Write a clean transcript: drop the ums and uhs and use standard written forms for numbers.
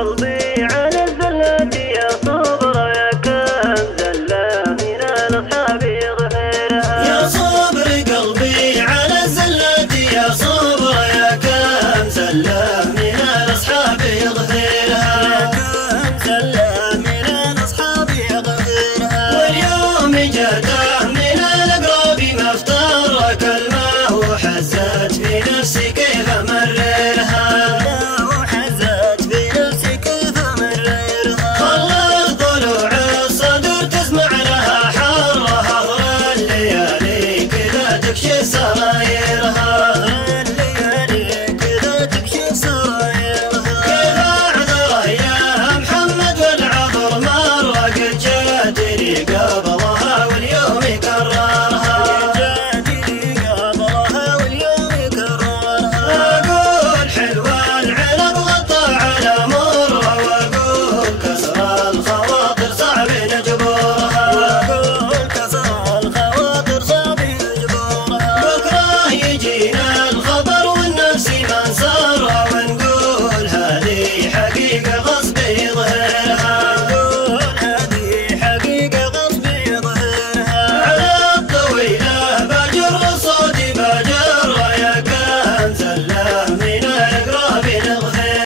قلبي على الزلات يا صبر يا كم زلة من الأصحاب يغفرها. يا صبر قلبي على الزلات يا صبر يا كم زلة من الأصحاب يغفرها.